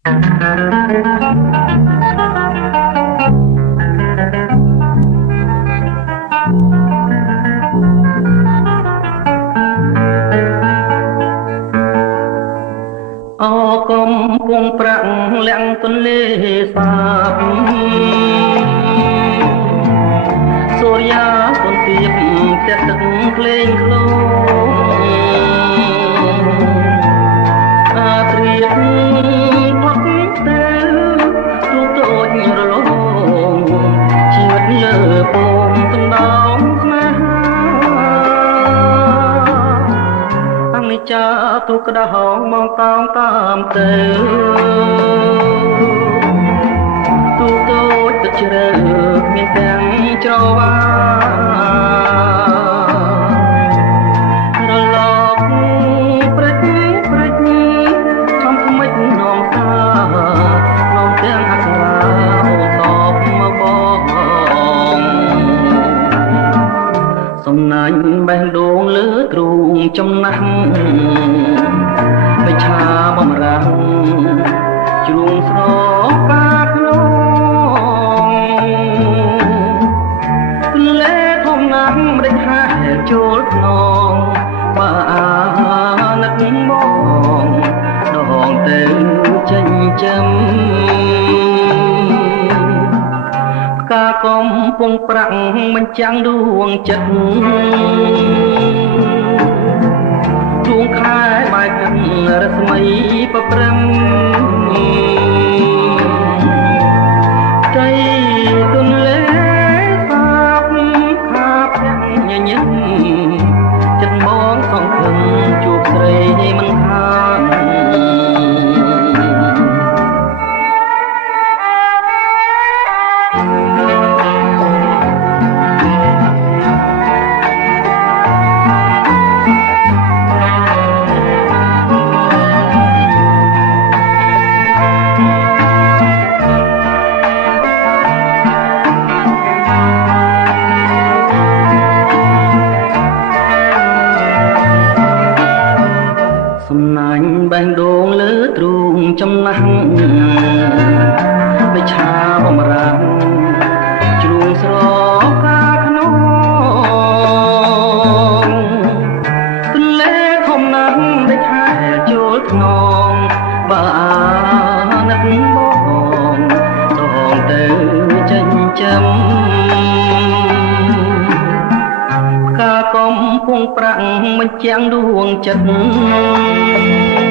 អកុំពងប្រាក់លាក់ទន្លេសាបសូរិយាទន្ទាបផ្ទះទឹកក្លែងក្លោអាត្រៀបផុតទៅទូតូចរលោងជីវិតលើពងដណ្ដោងស្នេហាអនិច្ចាទុក្ខដហងមកតាមទៅទូតូចទឹកជ្រៅមានទាំងច្រវារលកព្រិចខំថ្មិចនាំតានាំទាំងអក្សរាអូតបមកបងសំណាញ់បេះដូងលើទ្រូងចំណាស់បិឆាបំរាំងជ្រុងស្រកាក្នុងទន្លេធំណាស់ម្ដេចហែលចូលក្នុងបានឹកបងដងទៅចិញ្ចឹមផ្កាកំពុងប្រាក់បញ្ចាំងដួងចិត្តដួងខែបាយកាន់រស្មីប្រព្រឹមใจទន្លេសាបខាផ្ទះញញឹមចិត្តមកសង្ឃឹមជួបស្រីមិនខានសំណាញ់បេះដូងលើទ្រូងចំណាស់បិឆាបំរាំងជ្រុងស្រកាក្នុងទន្លេធំណាស់បិឆាចូលក្នុងបានឹកបងដងទៅចិញ្ចឹមផ្កាកំពុងប្រាក់បញ្ចាំងដួងចិត្ត